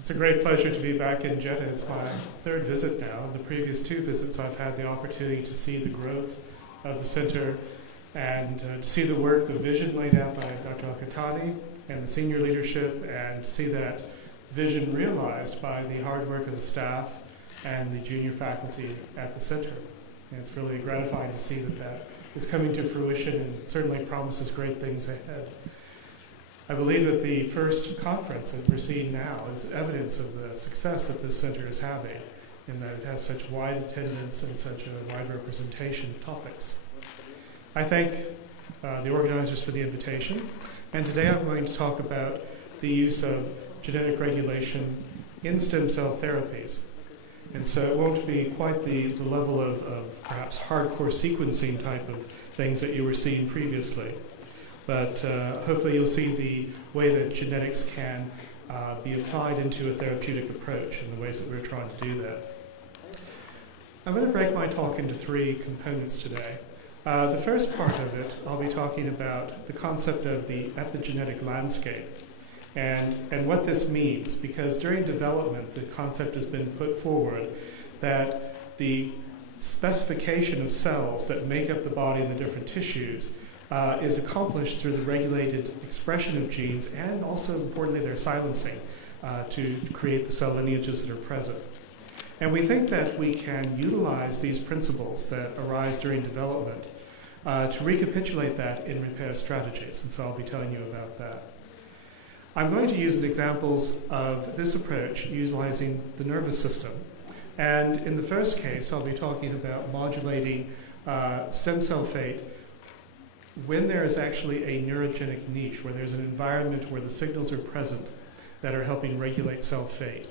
It's a great pleasure to be back in Jeddah. It's my third visit now. The previous two visits I've had the opportunity to see the growth of the center and to see the work, the vision laid out by Dr. Al-Khattani and the senior leadership, and to see that vision realized by the hard work of the staff and the junior faculty at the center. And it's really gratifying to see that that is coming to fruition and certainly promises great things ahead. I believe that the first conference that we're seeing now is evidence of the success that this center is having, in that it has such wide attendance and such a wide representation of topics. I thank the organizers for the invitation, and today I'm going to talk about the use of genetic regulation in stem cell therapies. And so it won't be quite the level of perhaps hardcore sequencing type of things that you were seeing previously. But hopefully you'll see the way that genetics can be applied into a therapeutic approach and the ways that we're trying to do that. I'm going to break my talk into three components today. The first part of it, I'll be talking about the concept of the epigenetic landscape and what this means, because during development the concept has been put forward that the specification of cells that make up the body and the different tissues is accomplished through the regulated expression of genes and also, importantly, their silencing to create the cell lineages that are present. And we think that we can utilize these principles that arise during development to recapitulate that in repair strategies, and so I'll be telling you about that. I'm going to use examples of this approach utilizing the nervous system. And in the first case, I'll be talking about modulating stem cell fate when there is actually a neurogenic niche, where there's an environment where the signals are present that are helping regulate cell fate.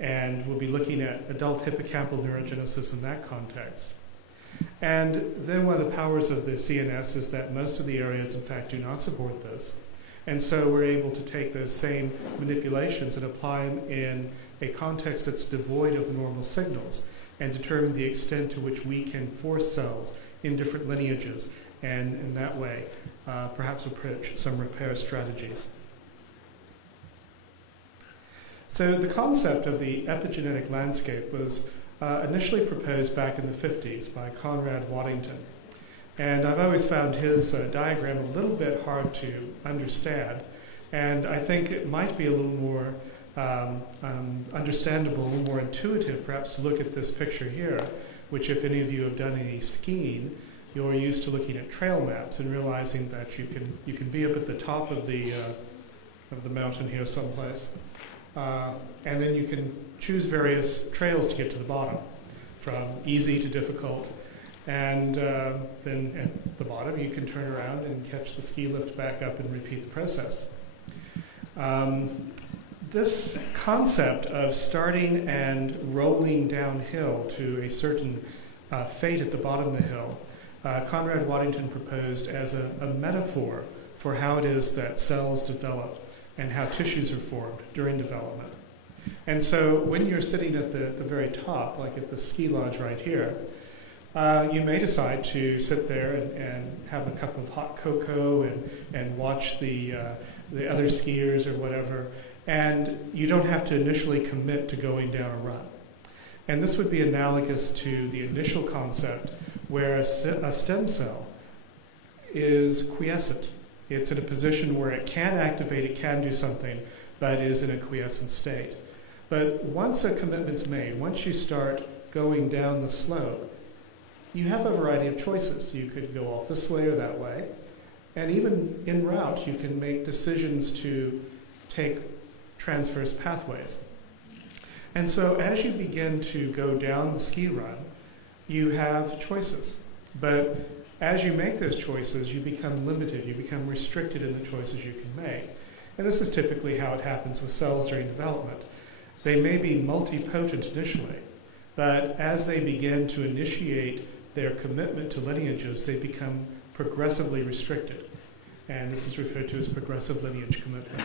And we'll be looking at adult hippocampal neurogenesis in that context. And then one of the powers of the CNS is that most of the areas, in fact, do not support this. And so we're able to take those same manipulations and apply them in a context that's devoid of the normal signals and determine the extent to which we can force cells in different lineages, and in that way perhaps approach some repair strategies. So the concept of the epigenetic landscape was initially proposed back in the 50s by Conrad Waddington. And I've always found his diagram a little bit hard to understand, and I think it might be a little more understandable, a little more intuitive perhaps to look at this picture here, which if any of you have done any skiing, you're used to looking at trail maps and realizing that you can be up at the top of the mountain here someplace, and then you can choose various trails to get to the bottom, from easy to difficult. And then at the bottom, you can turn around and catch the ski lift back up and repeat the process. This concept of starting and rolling downhill to a certain fate at the bottom of the hill, Conrad Waddington proposed as a metaphor for how it is that cells develop and how tissues are formed during development. And so when you're sitting at the very top, like at the ski lodge right here, you may decide to sit there and have a cup of hot cocoa and watch the other skiers or whatever, and you don't have to initially commit to going down a run. And this would be analogous to the initial concept where a stem cell is quiescent. It's in a position where it can activate, it can do something, but is in a quiescent state. But once a commitment's made, once you start going down the slope, you have a variety of choices. You could go off this way or that way. And even en route, you can make decisions to take transverse pathways. And so as you begin to go down the ski run, you have choices. But as you make those choices, you become limited. You become restricted in the choices you can make. And this is typically how it happens with cells during development. They may be multipotent initially, but as they begin to initiate their commitment to lineages, they become progressively restricted. And this is referred to as progressive lineage commitment.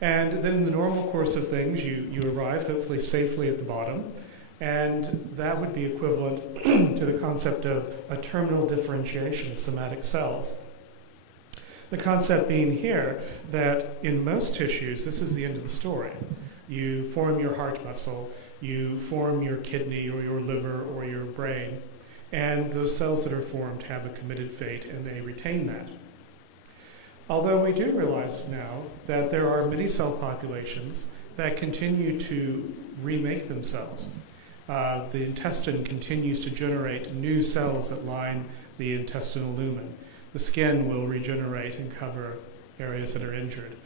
And then in the normal course of things, you arrive hopefully safely at the bottom, and that would be equivalent to the concept of a terminal differentiation of somatic cells. The concept being here that in most tissues, this is the end of the story. You form your heart muscle, you form your kidney or your liver or your brain, and those cells that are formed have a committed fate and they retain that. Although we do realize now that there are many cell populations that continue to remake themselves. The intestine continues to generate new cells that line the intestinal lumen. The skin will regenerate and cover areas that are injured.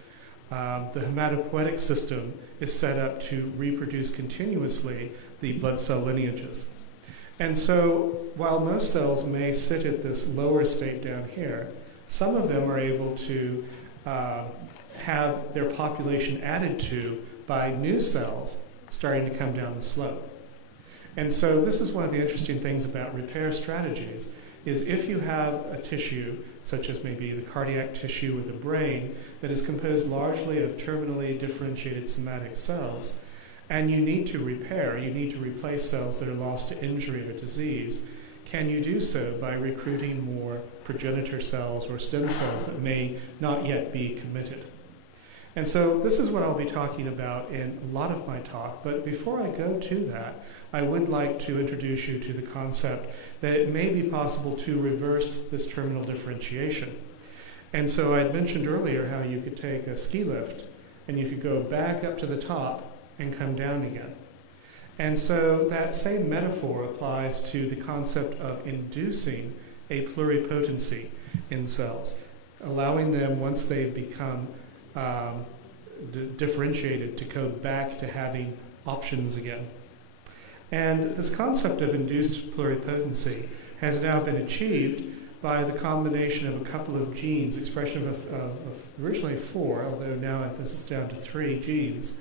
The hematopoietic system is set up to reproduce continuously the blood cell lineages. And so while most cells may sit at this lower state down here, some of them are able to have their population added to by new cells starting to come down the slope. And so this is one of the interesting things about repair strategies, is if you have a tissue, such as maybe the cardiac tissue or the brain, that is composed largely of terminally differentiated somatic cells, and you need to repair, you need to replace cells that are lost to injury or disease, can you do so by recruiting more progenitor cells or stem cells that may not yet be committed? And so this is what I'll be talking about in a lot of my talk, but before I go to that, I would like to introduce you to the concept that it may be possible to reverse this terminal differentiation. And so I had mentioned earlier how you could take a ski lift and you could go back up to the top and come down again. And so that same metaphor applies to the concept of inducing a pluripotency in cells, allowing them, once they've become differentiated, to go back to having options again. And this concept of induced pluripotency has now been achieved by the combination of a couple of genes, expression of originally 4, although now this is down to 3 genes,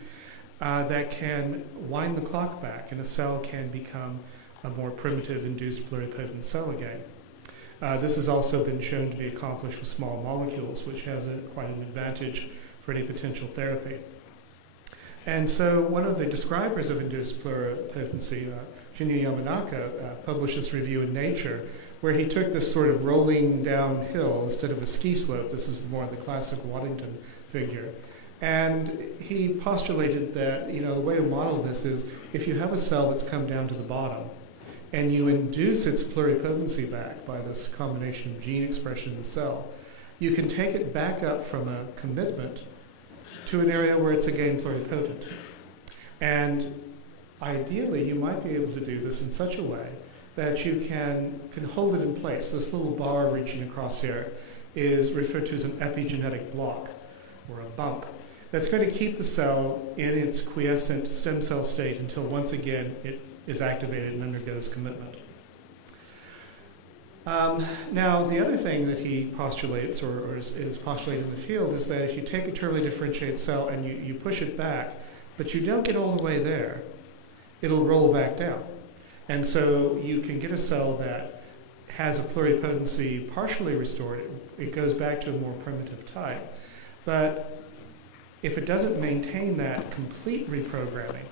that can wind the clock back, and a cell can become a more primitive induced pluripotent cell again. This has also been shown to be accomplished with small molecules, which has quite an advantage for any potential therapy. And so one of the describers of induced pluripotency, Shinya Yamanaka, published this review in Nature, where he took this sort of rolling downhill instead of a ski slope. This is more the classic Waddington figure. And he postulated that, the way to model this is if you have a cell that's come down to the bottom and you induce its pluripotency back by this combination of gene expression in the cell, you can take it back up from a commitment to an area where it's again pluripotent. And ideally, you might be able to do this in such a way that you can hold it in place. This little bar reaching across here is referred to as an epigenetic block, or a bump, that's going to keep the cell in its quiescent stem cell state until once again it is activated and undergoes commitment. Now, the other thing that he postulates, or is postulated in the field, is that if you take a terminally differentiated cell and you push it back, but you don't get all the way there, it'll roll back down. And so you can get a cell that has a pluripotency partially restored. It goes back to a more primitive type. But if it doesn't maintain that complete reprogramming,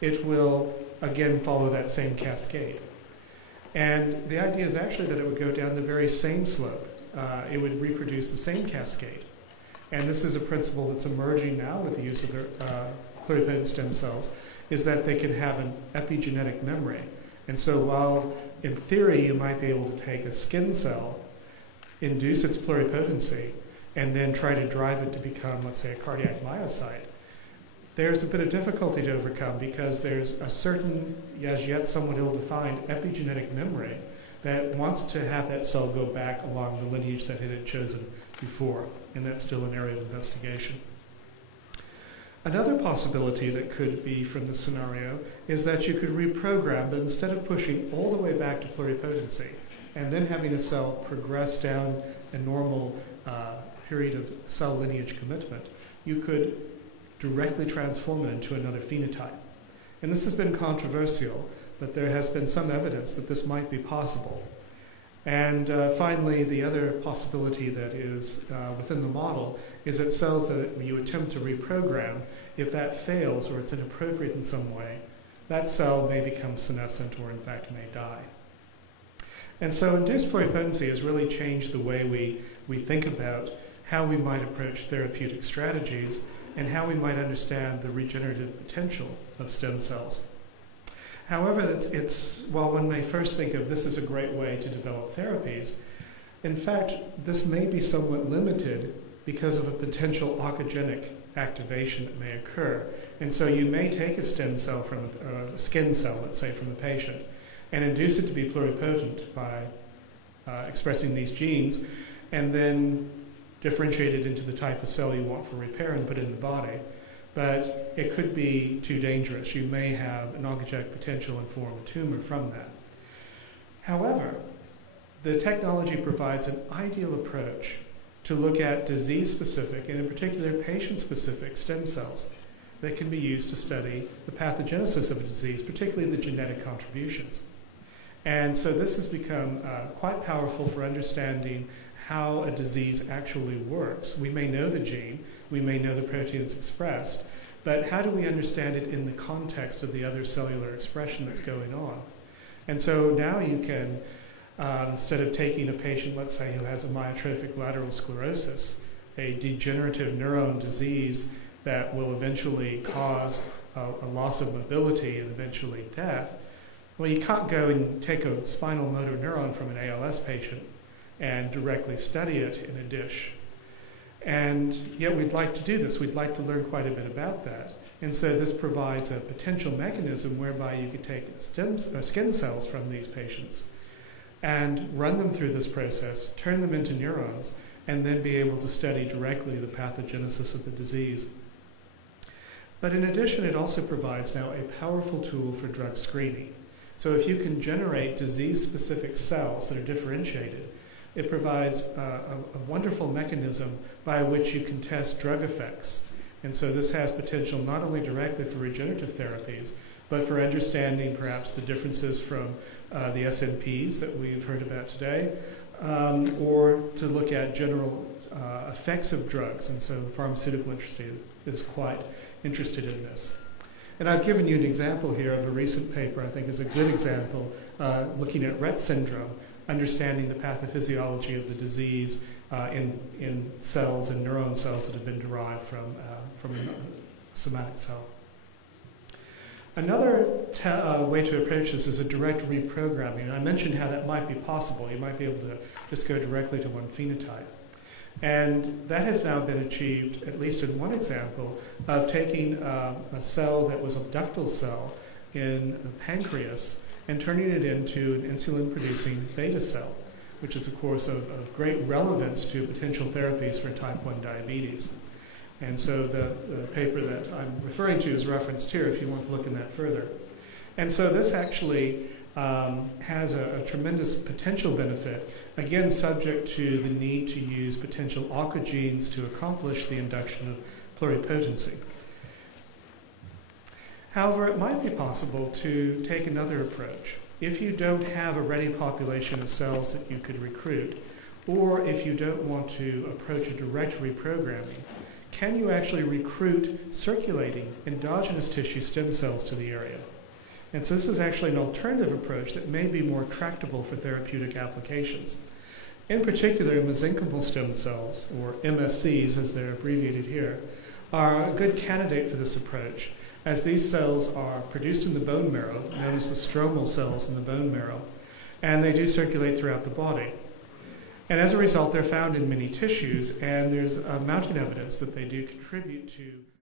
it will again follow that same cascade. And the idea is actually that it would go down the very same slope. It would reproduce the same cascade. And this is a principle that's emerging now with the use of the pluripotent stem cells, is that they can have an epigenetic memory. And so while in theory you might be able to take a skin cell, induce its pluripotency, and then try to drive it to become, let's say, a cardiac myocyte, there's a bit of difficulty to overcome because there's a certain, as yet somewhat ill-defined, epigenetic memory that wants to have that cell go back along the lineage that it had chosen before, and that's still an area of investigation. Another possibility that could be from this scenario is that you could reprogram, but instead of pushing all the way back to pluripotency and then having a cell progress down a normal period of cell lineage commitment, you could directly transform it into another phenotype. And this has been controversial, but there has been some evidence that this might be possible. And finally, the other possibility that is within the model is that cells that you attempt to reprogram, if that fails or it's inappropriate in some way, that cell may become senescent or in fact may die. And so induced pluripotency has really changed the way we think about how we might approach therapeutic strategies and how we might understand the regenerative potential of stem cells. However, while one may first think of this as a great way to develop therapies, in fact, this may be somewhat limited because of a potential oncogenic activation that may occur. And so you may take a stem cell from a skin cell, let's say, from a patient, and induce it to be pluripotent by expressing these genes, and then differentiate it into the type of cell you want for repair and put it in the body. But it could be too dangerous. You may have an oncogenic potential and form a tumor from that. However, the technology provides an ideal approach to look at disease-specific, and in particular patient-specific stem cells that can be used to study the pathogenesis of a disease, particularly the genetic contributions. And so this has become quite powerful for understanding how a disease actually works. We may know the gene, we may know the protein that's expressed, but how do we understand it in the context of the other cellular expression that's going on? And so now you can, instead of taking a patient, let's say, who has a myotrophic lateral sclerosis, a degenerative neuron disease that will eventually cause a loss of mobility and eventually death, well, you can't go and take a spinal motor neuron from an ALS patient and directly study it in a dish. And yet we'd like to do this. We'd like to learn quite a bit about that. And so this provides a potential mechanism whereby you could take skin cells from these patients and run them through this process, turn them into neurons, and then be able to study directly the pathogenesis of the disease. But in addition, it also provides now a powerful tool for drug screening. So if you can generate disease-specific cells that are differentiated, it provides a wonderful mechanism by which you can test drug effects. And so this has potential not only directly for regenerative therapies, but for understanding perhaps the differences from the SNPs that we've heard about today, or to look at general effects of drugs. And so the pharmaceutical industry is quite interested in this. And I've given you an example here of a recent paper I think is a good example, looking at Rett syndrome, understanding the pathophysiology of the disease in cells and neuron cells that have been derived from a somatic cell. Another way to approach this is a direct reprogramming. And I mentioned how that might be possible. You might be able to just go directly to one phenotype. And that has now been achieved, at least in one example, of taking a cell that was a ductal cell in the pancreas and turning it into an insulin-producing beta cell, which is, of course, of great relevance to potential therapies for type 1 diabetes. And so the paper that I'm referring to is referenced here if you want to look in that further. And so this actually has a tremendous potential benefit, again subject to the need to use potential oncogenes to accomplish the induction of pluripotency. However, it might be possible to take another approach. If you don't have a ready population of cells that you could recruit, or if you don't want to approach a direct reprogramming, can you actually recruit circulating endogenous tissue stem cells to the area? And so this is actually an alternative approach that may be more tractable for therapeutic applications. In particular, mesenchymal stem cells, or MSCs as they're abbreviated here, are a good candidate for this approach, as these cells are produced in the bone marrow, known as the stromal cells in the bone marrow, and they do circulate throughout the body. And as a result, they're found in many tissues, and there's mounting evidence that they do contribute to